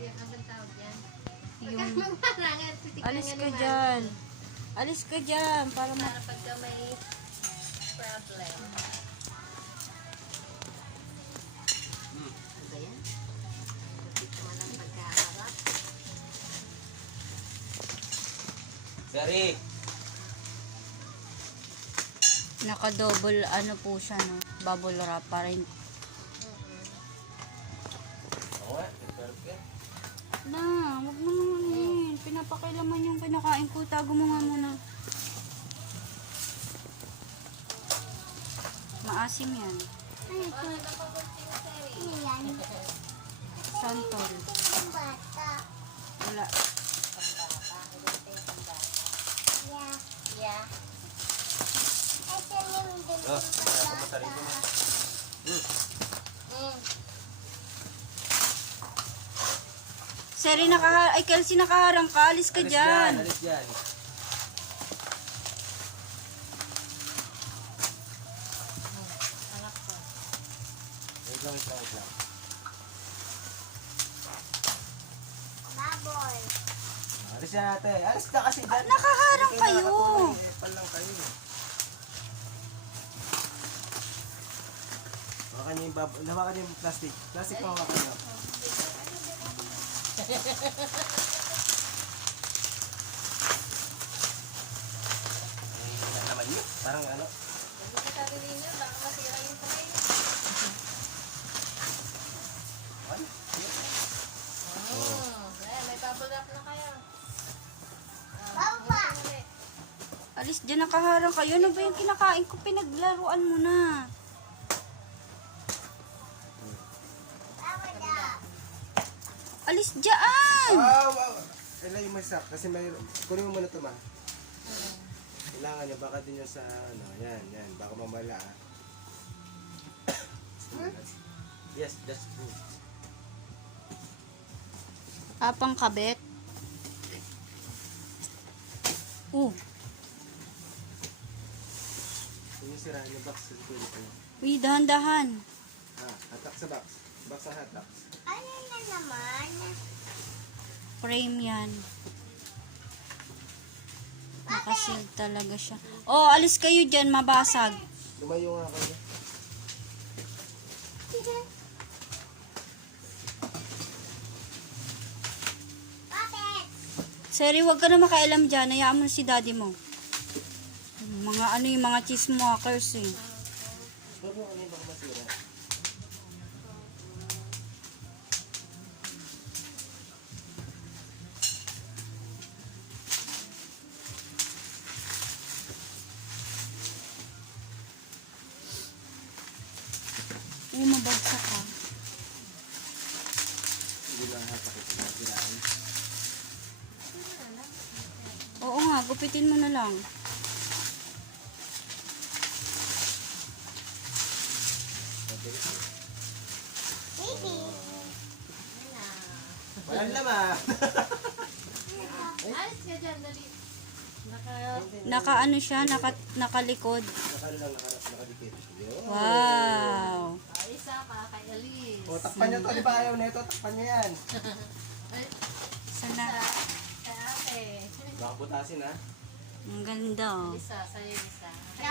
makeup. Ang tawag yan. Yung, Magparangan, titignan alis niya ka naman. dyan. Alis ka dyan. Para Para pagka may problem. Ano ba yan? Lapit naman ang pagkaharap. Sari! naka-double ano po siya, no? Bubble wrap para hindi. Oo nga, perfect. Na, wag mo naman yun. Pinapakailaman yung kinakain ko. Tago mo nga muna. Maasim yan. Santol. Wala. Yeah. Oh, ako masarili mo. Seri, ay Kelsey, nakaharang ka. Alis ka dyan. Alis dyan. Wait lang, wait lang, wait lang. Baboy. Alis na natin. Alis na kasi dyan. Nakaharang Hindi kayo. nakakatuloy. Epal lang kayo. Hawakan niyo yung hawakan niyo yung plastic. Plastic pa hawakan niyo. Ay, naman yun. Parang ano. Huwag mo sabihin niyo, baka masira yung tray. Ano? May bubble wrap na kayo. Alis dyan, nakaharang kayo. Ano ba yung kinakain ko? Pinaglaruan mo na. Alis dyan! Wow! Ilayin mo isa. Kasi may... Kunin mo muna ito, ma. Kailangan niya. Baka din yung sa... Ano, yan, yan. Baka mamala, ah. Yes, that's good. Apang kabet. Yung sirahan yung box sa spirit niya. Uy, dahan-dahan. Hatak sa box. Box ang hatak. Ano na naman? Frame yan. Nakasil talaga siya. Oh, alis kayo dyan, mabasag. Lumayo nga kayo. Seri, wag ka na makailam dyan. Hayaan mo si daddy mo. Mga ano yung mga chismokers eh. Huwag mo ano yung baka masira. Mabagsak ka. Hindi lang hatak ito. Nasirahan. Oo nga, gupitin mo na lang. Baby. Walang laman. Alis ka dyan, dali. Naka ano siya, nakalikod. Nakano lang nakadikit. Yun. Wow. Isa ka kay Alice. O, takpan niyo to. Di ba ayaw na ito? Takpan niyo yan. Sana. Kay ate. Baka butasin, ha? Ang ganda oh. Isa, sa'yo isa. Kay